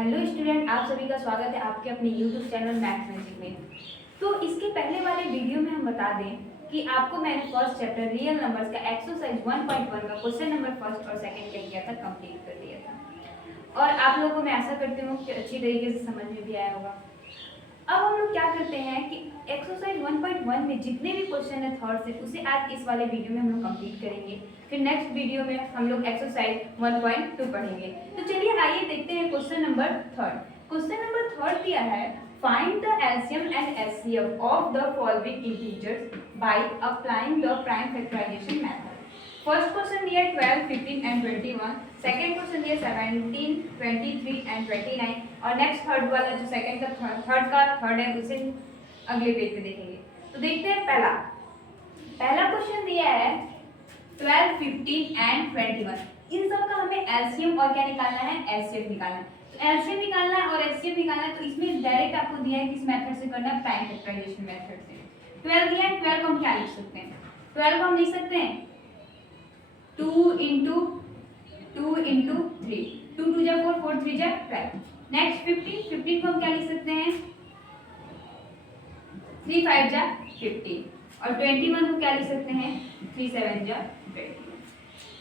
Hello student, आप सभी का स्वागत है आपके अपने यूट्यूब चैनल मैथ्स मैजिक में। तो इसके पहले वाले वीडियो में हम बता दें कि आपको मैंने फर्स्ट चैप्टर रियल नंबर्स का एक्सरसाइज 1.1 का क्वेश्चन नंबर फर्स्ट और सेकंड क्या किया था, कंप्लीट कर दिया था। और आप लोगों को मैं आशा करती हूँ कि अच्छी तरीके से समझ में भी आया होगा। अब हम लोग क्या करते हैं कि एक्सरसाइज 1.1 में जितने भी क्वेश्चन है थर्ड से, उसे आज इस वाले वीडियो में हम लोग कंप्लीट करेंगे। फिर नेक्स्ट वीडियो में हम लोग एक्सरसाइज 1.2 पढ़ेंगे। तो चलिए आइए देखते हैं question number third. Question number third दिया है, find the LCM and HCF of the following integers by applying the prime factorisation method. First question दिया 12, 15 एंड 21, सेकंड क्वेश्चन दिया 17, 23 एंड 29, और नेक्स्ट थर्ड वाला जो सेकंड का थर्ड है उसे अगले पेज पे देखेंगे। तो देखते हैं पहला क्वेश्चन दिया है 12, 15 एंड 21। इन सब का हमें एलसीएम और क्या निकालना है, एचसीएफ निकालना है। तो एलसीएम निकालना है और एचसीएफ निकालना है, तो इसमें डायरेक्ट आपको दिया है किस मेथड से करना है, प्राइम फैक्टराइजेशन मेथड से। 12 दिया है, 12 को हम क्या लिख सकते हैं, 12 को हम लिख सकते हैं 2 इंटू 3, 2 2 जा 4, 4 3 जा 12। नेक्स्ट 15 को हम क्या लिख सकते हैं, 3 5 जा 15, और 21 को क्या लिख सकते हैं, 3 7 जा 21।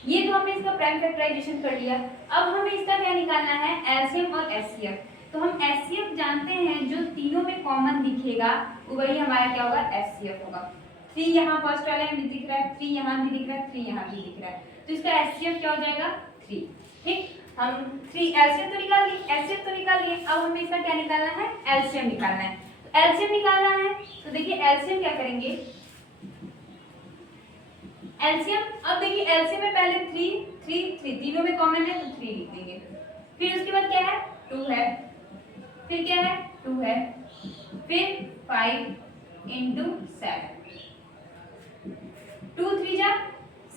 ये तो हमने इसका प्राइम फैक्टराइजेशन कर लिया। अब हमें इसका क्या निकालना है, एलसीएम और एचसीएफ। तो हम एचसीएफ जानते हैं, जो तीनों में कॉमन दिखेगा वही हमारा क्या होगा, एचसीएफ होगा। 3 यहाँ फर्स्ट वाले में भी दिख रहा है, 3 यहाँ भी दिख रहा है, 3 यहाँ भी दिख रहा है, तो इसका एचसीएफ क्या हो जाएगा, 3। ठीक, हम 3 एलसीएम तो निकाल लिए, एचसीएफ तो निकाल लिए। अब हमें इसका क्या निकालना है, एलसीएम निकालना है। तो एलसीएम निकालना है, तो देखिए एलसीएम क्या करेंगे, एलसीएम, अब देखिए एलसीएम में पहले 3 तीनों में कॉमन है तो 3 लिख देंगे। फिर उसके बाद क्या है, 2 है, फिर क्या है, 2 है, फिर 5 इंटू 7, 2 3 जा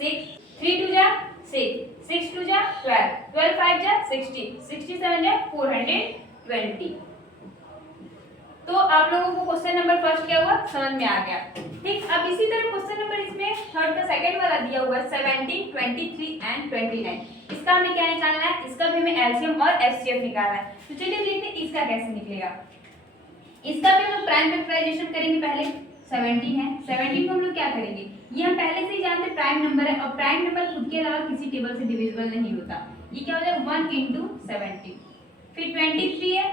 6, 3 2 जा 6, 6 2 जा 12, 12 5 जा 60, 67 जा 420। तो आप लोगों को क्वेश्चन नंबर फर्स्ट क्या हुआ, समझ में आ गया। ठीक, अब इसी तरह क्वेश्चन नंबर इसमें थर्ड का सेकंड वाला दिया हुआ है 17, 23 एंड 29। इसका हमें क्या निकालना है, इसका भी हमें एलसीएम और एचसीएफ निकालना है। तो चलिए देखते हैं इसका कैसे निकलेगा। इसका भी हम प्राइम फैक्टराइजेशन करेंगे। पहले 17 है, 17 को हम लोग क्या करेंगे, ये हम पहले से ही जानते हैं प्राइम नंबर है, और प्राइम नंबर खुद के अलावा किसी टेबल से डिविजिबल नहीं होता। ये क्या हो जाएगा, 1 इंटू 17। फिर 23 है,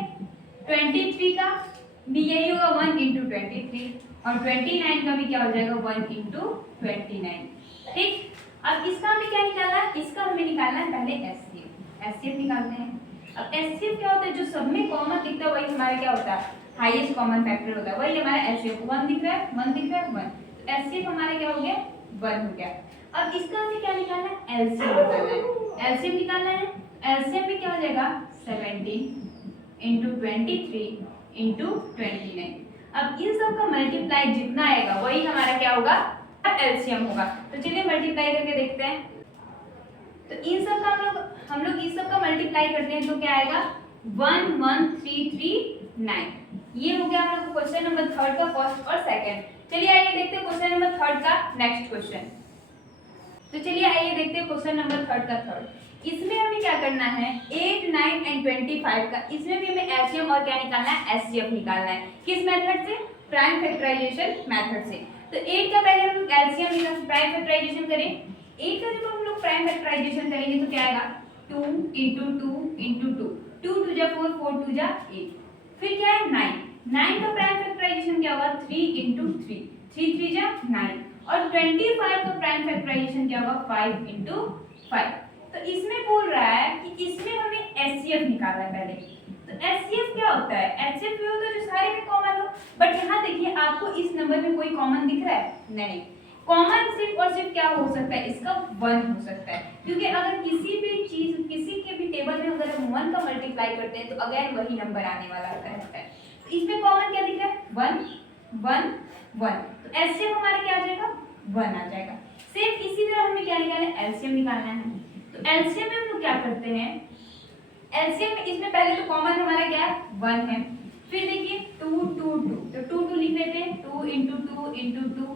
23 का भी यही होगा 1 इंटू 23, और 29 का भी क्या हो जाएगा, 1 इंटू 29। ठीक, अब इसका हमें क्या निकालना है, इसका हमें निकालना है पहले एचसीएफ। एचसीएफ निकालते हैं। अब एचसीएफ क्या होता है, जो सब में कॉमन दिखता है वही हमारा क्या होता है, हाईएस्ट कॉमन फैक्टर होता है, वही हमारा एचसीएफ। 1 दिख रहा है, 1 दिख रहा है, 1, तो एचसीएफ हमारा क्या हो गया, 1 हो गया। अब इसका हमें क्या निकालना है, एलसीएम निकालना है। एलसीएम निकालना है, एलसीएम में क्या हो जाएगा, 17 इंटू 23 इंटू 29। अब इन सब का मल्टीप्लाई जितना आएगा वही हमारा क्या होगा, एलसीएम होगा। तो चलिए मल्टीप्लाई करके देखते हैं। तो इन सब का हम लोग इस सब का मल्टीप्लाई करते हैं, तो क्या आएगा, 11339। ये हो गया हम लोग क्वेश्चन नंबर थर्ड का फर्स्ट और सेकंड। चलिए आइए देखते हैं क्वेश्चन नंबर थर्ड का नेक्स्ट क्वेश्चन। तो चलिए आइए देखते हैं क्वेश्चन नंबर थर्ड का थर्ड। इसमें हमें क्या करना है, 8, 9 एंड 25 का, इसमें भी हमें एलसीएम और क्या निकालना है, एचसीएफ निकालना है। किस मेथड से, प्राइम फैक्टराइजेशन मेथड से। तो 8 का पहले हम लोग एलसीएम निकाल प्राइम फैक्टराइजेशन करें। 8 का जब हम लोग प्राइम फैक्टराइजेशन करेंगे तो क्या आएगा, 2 इंटू 2 इंटू 2, 2 2 जा 4, 4 2 जा 8। फिर क्या है, 9 का प्राइम फैक्टराइजेशन क्या होगा, 3 इंटू 3, 3 3 जा 9, और 25 का प्राइम फैक्टराइजेशन क्या होगा, 5 इंटू 5। तो इसमें बोल रहा है कि इसमें हमें एचसीएफ निकालना है पहले। तो एचसीएफ क्या होता है, एचसीएफ ये होता है जो सारे में कॉमन हो। बट यहाँ देखिए आपको इस नंबर में कोई कॉमन दिख रहा है, नहीं। कॉमन सिर्फ और सिर्फ क्या हो सकता है, इसका 1 हो सकता है, क्योंकि अगर किसी भी चीज किसी के भी टेबल में अगर हम 1 का मल्टीप्लाई करते हैं तो अगेन वही नंबर आने वाला रहता है। तो इसमें कॉमन क्या दिख रहा है, 1 1 1। तो एचसीएफ हमारा क्या आ जाएगा, 1 आ जाएगा। सेम इसी तरह हमें क्या निकालना है, एलसीएम निकालना है। तो एलसीएम में हम लोग क्या करते हैं, एलसीएम में इसमें पहले तो कॉमन हमारा क्या है, 1 है। फिर देखिए 2 2 2, तो 2 2 लिख लेते हैं, 2 इंटू 2 इंटू 2,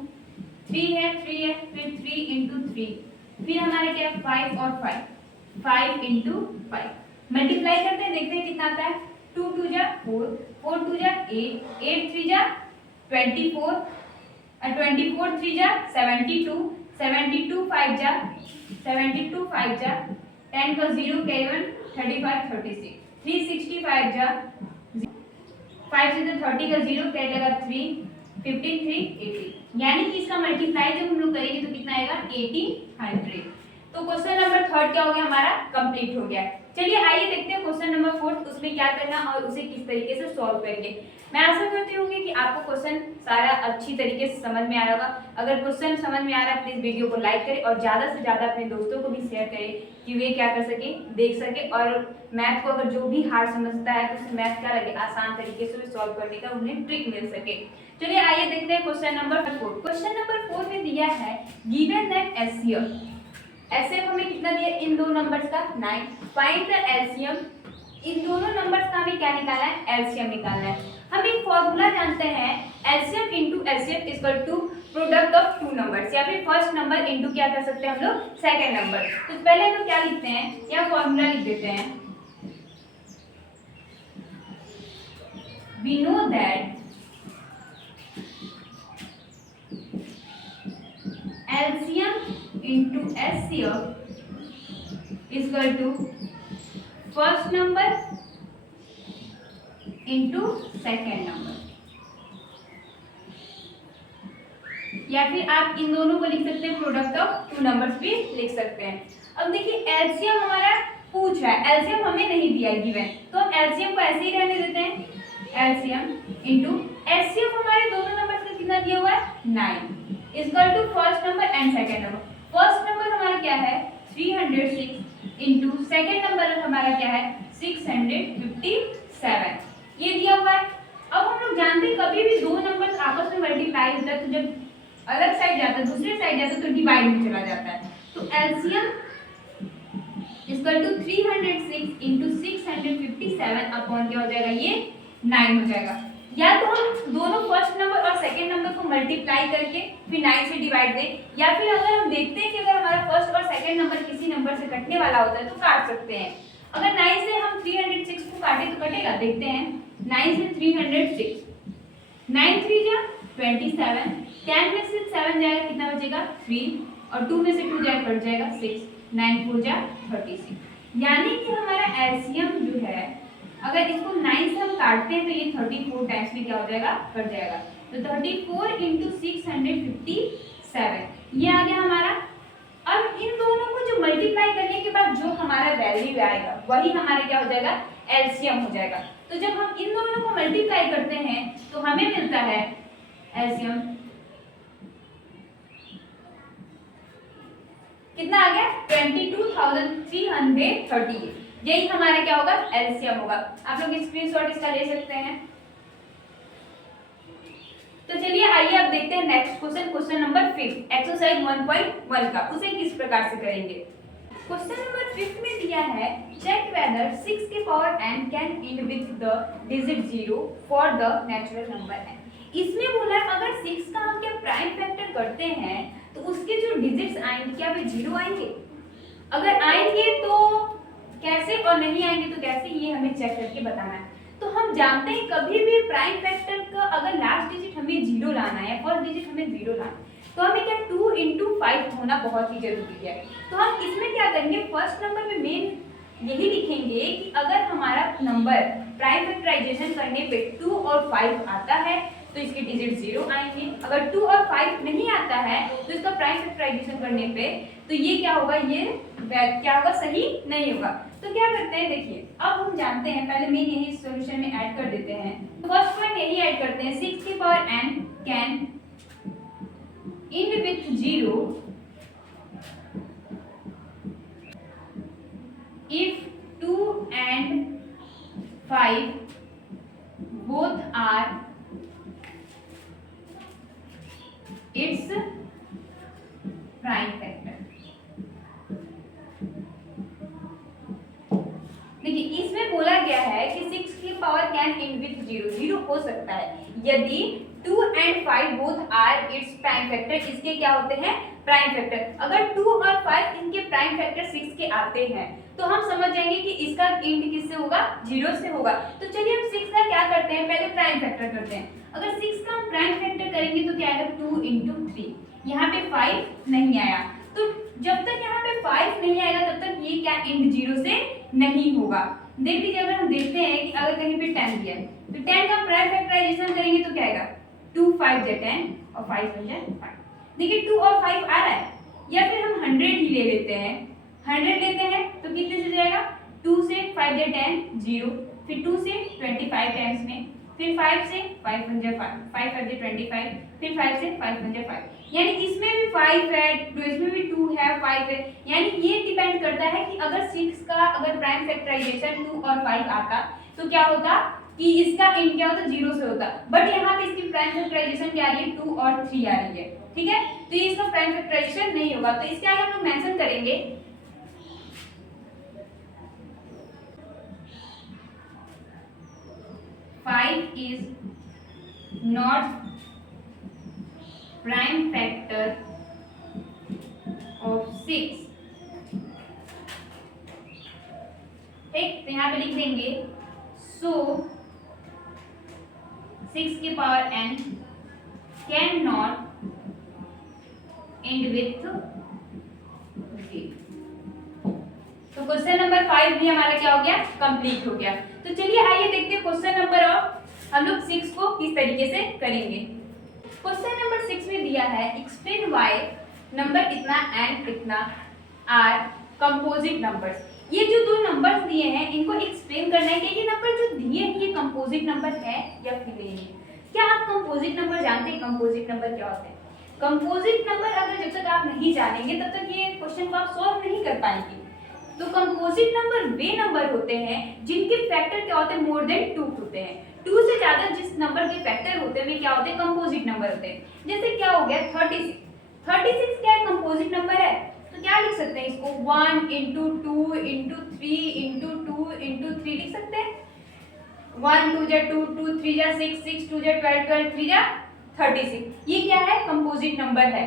3 है, फिर 3 इंटू 3, फिर हमारे क्या है, 5 और 5 इंटू 5। मल्टीप्लाई करते हैं, देखते हैं कितना आता है। 2 2 जा 4, 4 2 जा 8, 8 3 जा 24, 24 3 जा 72, 72 5 जा 72 5 जा 10 का 0 कैरी 1 35 36, 365 जा 5 से 30 का 0 कैरी लगा 3 15 3 80, यानी कि इसका मल्टीप्लाई जब हम लोग करेंगे तो कितना आएगा 1800। तो क्वेश्चन नंबर 3 क्या हो गया हमारा, कंप्लीट हो गया। चलिए आइए देखते हैं क्वेश्चन नंबर 4 उसमें क्या करना और उसे किस तरीके से सॉल्व करेंगे। मैं आशा करती हूँ कि आपको क्वेश्चन सारा अच्छी तरीके से समझ में आ रहा होगा। अगर क्वेश्चन समझ में आ रहा है प्लीज वीडियो को लाइक करें और ज्यादा से ज्यादा अपने दोस्तों को भी शेयर करें कि वे क्या कर सके, देख सके, और मैथ को अगर जो भी हार्ड समझता है तो उसे मैथ क्या लगे, आसान तरीके से सॉल्व करने का उन्हें ट्रिक मिल सके। चलिए आइए देखते हैं क्वेश्चन नंबर 4। क्वेश्चन नंबर 4 में दिया है गिवन दैट एचसीएफ हमें कितना दिया, इन दो नंबर्स का 9, फाइंड द एलसीएम, इन दोनों नंबर्स का हमें क्या निकालना है, एलसीएम निकालना है। हम एक फॉर्मूला जानते हैं LCM into HCF equal to product of two numbers, या फिर फर्स्ट नंबर इनटू क्या कर सकते हैं हम लोग, सेकंड नंबर। तो पहले हम क्या लिखते हैं, या फॉर्मूला लिख देते हैं, we know that LCM into HCF is equal to first number into second number, या फिर आप इन दोनों को लिख सकते हैं प्रोडक्ट ऑफ टू नंबर्स भी लिख सकते हैं। अब देखिए एलसीएम हमारा पूछ रहा है, एलसीएम हमें नहीं दिया गिवन, तो हम एलसीएम को ऐसे ही रहने देते हैं, एलसीएम into एचसीएफ हमारे दोनों नंबर का कितना दिया हुआ है 9 is equal to first number and second number. First number हमारा क्या है 306 इंटू सेकेंड नंबर हमारा क्या है 657, ये दिया हुआ है। अब हम लोग जानते हैं कभी भी दो नंबर आपस में मल्टीप्लाई होता है तो जब अलग साइड जाता है, दूसरे साइड जाता है तो डिवाइड में चला जाता है। तो LCM equal to 306 into 657 upon क्या हो जाएगा, ये 9 हो जाएगा। या तो हम दोनों फर्स्ट नंबर और सेकंड नंबर को मल्टीप्लाई करके फिर 9 से डिवाइड दें, या फिर अगर हम देखते हैं कि अगर हमारा फर्स्ट और सेकंड नंबर किसी नंबर से कटने वाला होता है तो काट सकते हैं। अगर 9 से हम 306 को काटे तो कटेगा, देखते हैं 9 से 306, 9 3 जा 27, 10 में से 7 जाएगा कितना बचेगा 3, और 2 में से 2 जाएगा कट जाएगा 6, 9 4 जा 36, यानी कि हमारा एलसीएम जो है अगर इसको 9 से हम काटते हैं तो ये 34 टाइम्स में क्या हो जाएगा, कट जाएगा। तो 34 इंटू 657 ये आ गया हमारा। अब इन दोनों को जो मल्टीप्लाई करने के बाद जो हमारा वैल्यू आएगा वही हमारा क्या हो जाएगा, एलसीएम हो जाएगा। तो जब हम इन दोनों को मल्टीप्लाई करते हैं तो हमें मिलता है एलसीएम कितना आ गया 22,330, यही हमारा क्या होगा, एलसीएम होगा। आप लोग स्क्रीनशॉट इसका ले सकते हैं। तो चलिए आइए अब देखते हैं next question, question number 5 exercise 1.1 का, उसे किस प्रकार से करेंगे। क्वेश्चन नंबर 5 में दिया है चेक वेदर 6 के power n can and with the digit 0 for the natural number n। इसमें बोला अगर 6 का हम क्या प्राइम फैक्टर करते हैं तो उसके जो डिजिट्स आएंगे क्या वे 0 आएंगे, अगर आएंगे तो कैसे और नहीं आएंगे तो कैसे, ये हमें चेक करके बताना है। तो हम जानते हैं कभी भी प्राइम फैक्टर का अगर लास्ट डिजिट हमें 0 लाना है, फर्स्ट डिजिट हमें 0 लाना है, तो हमें क्या 2 into 5 होना बहुत ही जरूरी है। तो हम इसमें क्या करेंगे, फर्स्ट नंबर में मेन यही लिखेंगे कि अगर हमारा नंबर प्राइम फैक्टराइजेशन करने पे 2 और 5 आता है तो इसके डिजिट 0 आएंगे, अगर 2 और 5 नहीं आता है तो इसका प्राइम फैक्टराइजेशन करने पे तो ये क्या होगा, ये क्या होगा, सही नहीं होगा। तो क्या करते हैं, देखिए अब हम जानते हैं, पहले मेन यही सॉल्यूशन में ऐड कर देते हैं। फर्स्ट पॉइंट यही ऐड करते हैं 6 की power n can end with 0 if 2 and 5 both are its prime factor। देखिए इसमें बोला गया है कि 6 की पावर कैन एंड विथ 0, 0 हो सकता है यदि 2 and 5 both are its prime factor, इसके क्या होते हैं प्राइम फैक्टर। अगर 2 और 5 इनके प्राइम फैक्टर 6 के आते हैं तो हम समझ जाएंगे कि इसका इंड किससे होगा, 0 से होगा। तो चलिए हम 6 का क्या करते हैं, पहले प्राइम फैक्टर करते हैं। अगर 6 का हम प्राइम फैक्टर करेंगे तो क्या आएगा, 2 × 3। यहाँ पे 5 नहीं आया, तो जब तक यहाँ पे 5 नहीं आएगा तब तक ये क्या इंड 0 से नहीं होगा। देख लीजिए, अगर हम देखते हैं कि अगर कहीं पे 10 दिया है तो 10 का प्राइम फैक्टराइजेशन करेंगे तो क्या आएगा, 2 5 × 10 और 5 × 5। देखिए 2 और 5 आ रहा है, या फिर हम 100 ही ले लेते हैं। 100 लेते हैं तो कितने से जाएगा, 2 से 5 × 10 0, फिर 2 से 25 टाइम्स में, फिर 5 से 5 × 5 5 × 25, फिर 5 से 5 × 5, यानी इसमें भी 5 है, इसमें भी 2 है, 5 है। यानी ये डिपेंड करता है कि अगर 6 का अगर प्राइम फैक्टराइजेशन 2 और 5 आता तो क्या होता कि इसका इंड क्या होता, 0 से होता। बट यहाँ पे इसकी प्राइम फैक्टराइजेशन क्या आ रही है, 2 और 3 आ रही है, ठीक है। तो ये इसका प्राइम फैक्टराइजेशन नहीं होगा। तो इसके आगे हम लोग मेंशन करेंगे 5 is not prime factor of 6। ठीक, तो यहाँ पे लिख देंगे सो 6 की power n can not and with 3। तो क्वेश्चन नंबर 5 भी हमारा क्या हो गया, कंप्लीट हो गया। तो चलिए आइए देखते हैं क्वेश्चन नंबर ऑफ हम लोग 6 को किस तरीके से करेंगे। क्वेश्चन नंबर 6 में दिया है एक्सप्लेन व्हाई नंबर इतना एंड इतना आर कंपोजिट नंबर्स। ये जो दो नंबर्स दिए हैं इनको एक्सप्लेन करना है कि ये नंबर जो दिए हैं ये कंपोजिट नंबर है या फिर नहीं है। क्या आप कंपोजिट नंबर जानते हैं, कंपोजिट नंबर क्या होते हैं? कंपोजिट नंबर अगर जब तक आप नहीं जानेंगे तब तक ये क्वेश्चन को आप सॉल्व नहीं कर पाएंगे। तो कंपोजिट नंबर वे नंबर होते हैं जिनके फैक्टर क्या होते हैं, मोर देन 2 होते हैं। 2 से ज्यादा जिस नंबर के फैक्टर होते हैं वे क्या होते हैं, कंपोजिट नंबर होते हैं। जैसे क्या हो गया 36, 36 क्या है, कंपोजिट नंबर है। तो क्या लिख सकते हैं इसको, 1 × 2 × 3 × 2 × 3 लिख सकते हैं। 1 2 × 2 2 3 × 6 6 2 × 12 12 3 × 36। ये क्या है, कंपोजिट नंबर है।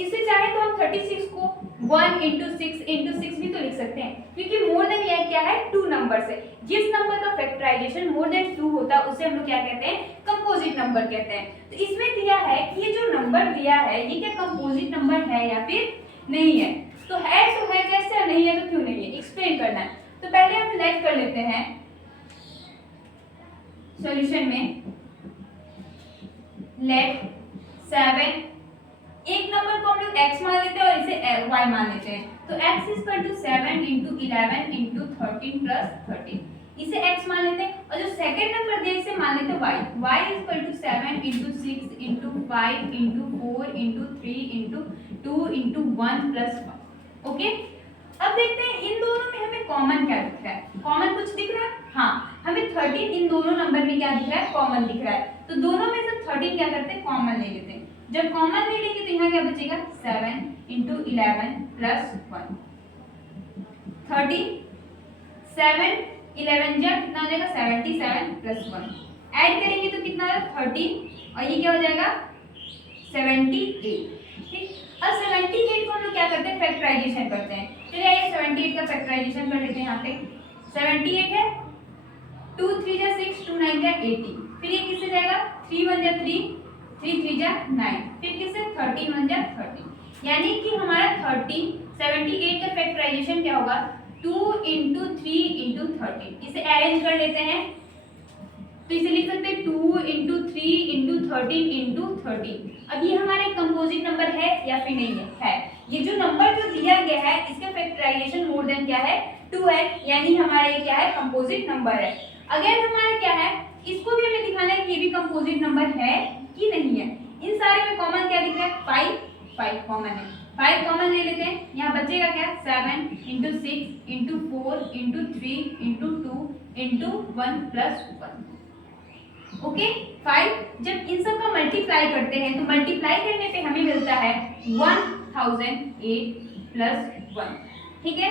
इससे चाहे तो हम 36 को 1 × 6 × 6 भी तो लिख सकते हैं, क्योंकि मोर देन ये क्या है, 2 नंबर से। जिस नंबर का फैक्टराइजेशन मोर देन 2 होता है उसे हम लोग क्या कहते हैं, कंपोजिट नंबर कहते हैं। तो इसमें दिया है कि ये जो नंबर दिया है ये क्या कंपोजिट नंबर है या फिर नहीं है। तो है कैसे, नहीं है तो क्यों नहीं है, एक्सप्लेन करना है। तो पहले हम लेट कर लेते हैं सॉल्यूशन में, लेट 7, एक नंबर को हम लोग x मान लेते हैं और इसे y मान लेते हैं। तो x = 7 × 11 × 13 + 13, इसे x मान लेते हैं। और जो सेकंड नंबर दिया इसे मान लेते हैं y, y = 7 × 6 × 5 × 4 × 3 × 2 × 1 + 1। ओके, अब देखते हैं इन दोनों में हमें कॉमन क्या दिख रहा है। कॉमन कुछ दिख रहा है, हाँ हमें 13 इन दोनों नंबर में क्या दिख रहा है, कॉमन दिख रहा है। तो दोनों में से 13 क्या करते हैं, कॉमन ले लेते हैं। जब कॉमन ले लेंगे तो यहाँ क्या बचेगा, 7 × 11 + 1 13, 7 11 जा कितना हो जाएगा, 77 + 1 ऐड करेंगे तो कितना होगा, 13 और ये क्या हो जाएगा 78। ठीक, अब 78 को हम लोग क्या करते हैं, फैक्टराइजेशन करते हैं। चलिए आइए 78 का फैक्टराइजेशन कर लेते हैं। यहाँ पे 78 है, 2 3 × 6 2 9 × 80, फिर ये किससे जाएगा, 3 1 × 3 3 3 × 9, फिर किससे 13 1 × 13, यानी कि हमारा 78 का फैक्टराइजेशन क्या होगा, 2 × 3 × 13। इसे अरेंज कर लेते हैं तो इसे लिख सकते हैं 2 × 3 × 13 × 13। अब ये हमारा एक कंपोजिट नंबर है या फिर नहीं है? ये जो नंबर जो दिया गया है इसका फैक्टराइजेशन मोर देन क्या है, 2 है, यानी हमारा ये क्या है, कंपोजिट नंबर है। अगर हमारा क्या है, इसको भी हमें दिखाना है कि ये भी कंपोजिट नंबर है कि नहीं है। इन सारे में कॉमन क्या दिख रहा है, 5 कॉमन है, 5 कॉमन ले लेते हैं। यहाँ बचेगा क्या, 7 × 6 × 4 × 3 × 2 × 1 + 1। ओके, 5 जब इन सब का मल्टीप्लाई करते हैं तो मल्टीप्लाई करने पे हमें मिलता है 1008 + 1। ठीक है,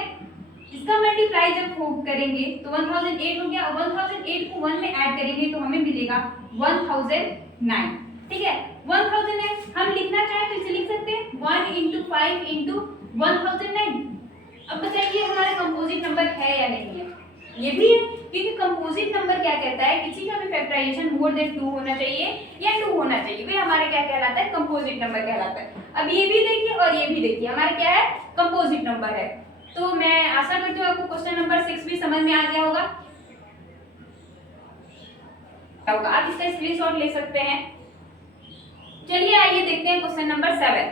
इसका मल्टीप्लाई जब करेंगे तो 1008 हो गया, और 1008 को 1 में ऐड करेंगे तो हमें मिलेगा 1009। ठीक है, 1009 हम लिखना चाहें तो इसे लिख सकते हैं 1 × 5 × 1009। अब बताइए हमारा कंपोजिट नंबर है या नहीं है? ये भी है, क्योंकि कंपोजिट नंबर क्या कहता है, किसी का भी फैक्टराइजेशन मोर देन 2 होना चाहिए या 2 होना चाहिए, वही हमारा क्या कहलाता है, कंपोजिट नंबर कहलाता है। अब ये भी देखिए और ये भी देखिए, हमारा क्या है, कंपोजिट नंबर है। तो मैं आशा करती हूँ आपको क्वेश्चन नंबर 6 भी समझ में आ गया होगा। आप इसका स्क्रीनशॉट ले सकते हैं। चलिए आइए देखते हैं क्वेश्चन नंबर 7,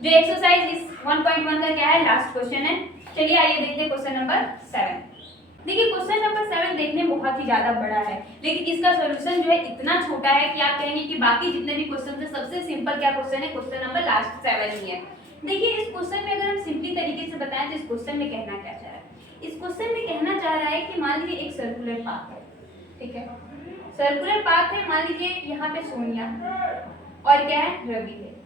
जो एक्सरसाइज इस 1.1 का क्या है, लास्ट क्वेश्चन है। चलिए आइए देखते हैं क्वेश्चन नंबर 7। देखिए क्वेश्चन नंबर 7 देखने में बहुत ही ज्यादा बड़ा है, लेकिन इसका सॉल्यूशन जो है इतना छोटा है कि आप कहेंगे कि बाकी जितने भी क्वेश्चन थे सबसे सिंपल क्या क्वेश्चन है, क्वेश्चन नंबर लास्ट 7 ही है। देखिए इस क्वेश्चन में अगर हम सिंपली तरीके से बताएं तो इस क्वेश्चन में कहना क्या चाह रहा है, इस क्वेश्चन में कहना चाह रहा है कि मान लीजिए एक सर्कुलर पाथ है, ठीक है, सर्कुलर पाथ है, मान लीजिए यहाँ पे सोनिया और क्या है, रवि है।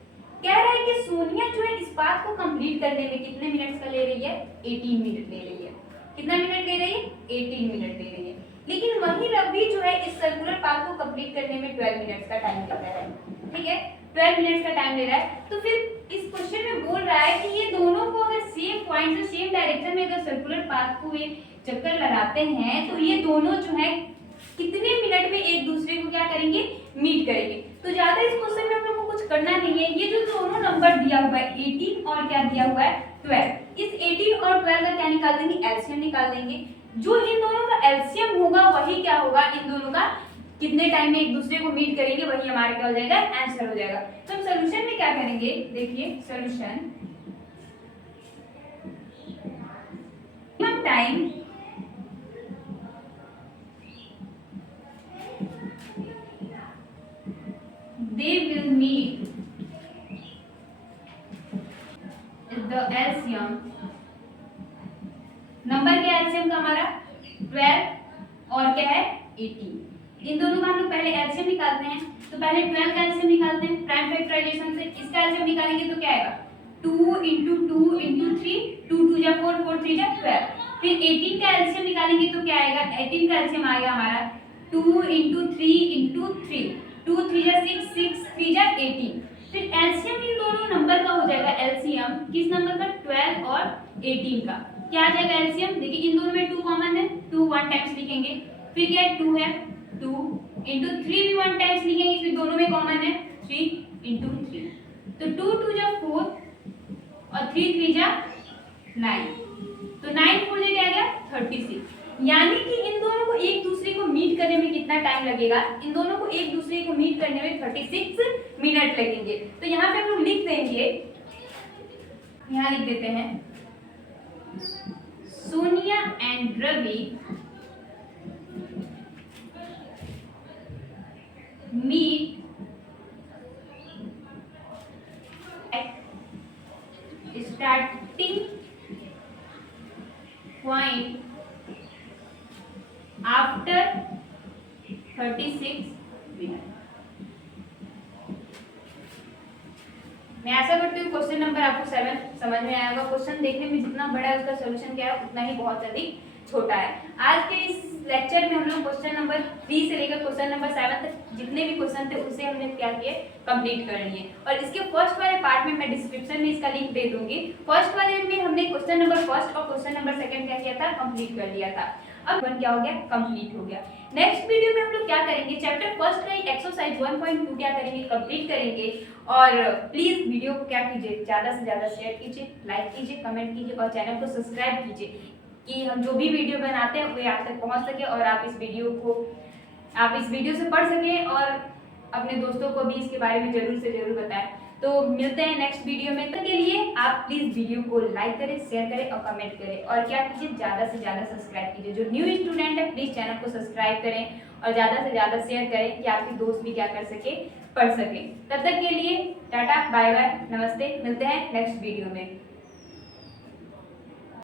कह रहा है कि सोनिया जो है इस पाथ को कंप्लीट करने में कितने मिनट्स का ले रही है, 18 मिनट ले रही है। कितना मिनट ले रही है, 18 मिनट ले रही है। लेकिन वही रवि जो है इस सर्कुलर पाथ को कंप्लीट करने में 12 मिनट्स का टाइम ले रहा है, ठीक है, 12 मिनट्स का टाइम ले रहा है। तो फिर इस क्वेश्चन में बोल रहा है कि ये दोनों को अगर सेम पॉइंट से सेम डायरेक्शन में अगर सर्कुलर पाथ को एक चक्कर लगाते हैं तो ये दोनों जो है कितने मिनट में एक दूसरे को क्या करेंगे, मीट करेंगे। तो ज्यादा इस क्वेश्चन में हम लोग को कुछ करना नहीं है, ये जो दोनों नंबर दिया हुआ है 18 और क्या दिया हुआ है 12, इस 18 और 12 का क्या निकाल देंगे, एलसीएम निकाल देंगे। जो इन दोनों का एलसीएम होगा वही क्या होगा, इन दोनों का कितने टाइम में एक दूसरे को मीट करेंगे, वही हमारा क्या हो जाएगा, आंसर हो जाएगा। तो हम सोल्यूशन में क्या करेंगे, देखिए solution time they will meet the LCM, number क्या एलसीएम का हमारा 12 और क्या है 18। इन दोनों का हम लोग पहले एलसीएम निकालते हैं, तो पहले 12 का एलसीएम निकालते हैं प्राइम फैक्टराइजेशन से। इसका एलसीएम निकालेंगे तो क्या आएगा, 2 × 2 × 3, 2 2 जा 4, 4 3 जा 12। फिर 18 का एलसीएम निकालेंगे तो क्या आएगा, 18 का एलसीएम आएगा हमारा 2 × 3 × 3, 2 3 जा 6, 6 3 जा 18। फिर एलसीएम इन दोनों नंबर का हो जाएगा, एलसीएम किस नंबर का, 12 और 18 का क्या आ जाएगा एलसीएम, देखिए इन दोनों में 2 कॉमन है, 2 1 टाइम्स लिखेंगे। फिर क्या है 2 है, 2 × 3 भी 1 टाइम्स लिखेंगे, फिर दोनों में कॉमन है 3 × 3, तो 2 2 जा 4 और 3 3 जा 9, तो 9 4 जा क्या आ गया 36। यानी कि इन दोनों को एक दूसरे को मीट करने में कितना टाइम लगेगा, इन दोनों को एक दूसरे को मीट करने में 36 मिनट लगेंगे। तो यहाँ पे हम लोग लिख देंगे, यहाँ लिख देते हैं Sonia and Ravi meet starting point after 36 minute. मैं आशा करती हूँ क्वेश्चन नंबर आपको 7 समझ में आया होगा। क्वेश्चन देखने में जितना बड़ा है उसका सॉल्यूशन क्या है उतना ही बहुत अधिक छोटा है। आज के इस लेक्चर में हम लोग क्वेश्चन नंबर 3 से लेकर क्वेश्चन नंबर 7 तक जितने भी क्वेश्चन थे उसे हमने क्या किए, कंप्लीट कर लिए। और इसके फर्स्ट वाले पार्ट में मैं डिस्क्रिप्शन में इसका लिंक दे दूंगी। फर्स्ट वाले में हमने क्वेश्चन नंबर फर्स्ट और क्वेश्चन नंबर सेकंड क्या किया था, कंप्लीट कर लिया था। अब वन क्या हो गया, कंप्लीट हो गया। नेक्स्ट वीडियो में हम लोग क्या करेंगे, चैप्टर फर्स्ट का एक्सरसाइज 1.2 क्या करेंगे, कंप्लीट करेंगे। और प्लीज वीडियो को क्या कीजिए, ज्यादा से ज्यादा शेयर कीजिए, लाइक कीजिए, कमेंट कीजिए और चैनल को सब्सक्राइब कीजिए कि हम जो भी वीडियो बनाते हैं वे आप तक पहुंच सके और आप इस वीडियो से पढ़ सकें और अपने दोस्तों को भी इसके बारे में जरूर से जरूर बताएं। तो मिलते हैं नेक्स्ट वीडियो में, तब के लिए आप प्लीज वीडियो को लाइक करें, शेयर करें और कमेंट करें और क्या कीजिए, ज्यादा से ज्यादा सब्सक्राइब कीजिए। जो न्यू स्टूडेंट है प्लीज चैनल को सब्सक्राइब करें और ज्यादा से ज्यादा शेयर करें कि आपके दोस्त भी क्या कर सके, पढ़ सके। तब तक के लिए टाटा बाय बाय, नमस्ते, मिलते हैं नेक्स्ट वीडियो में।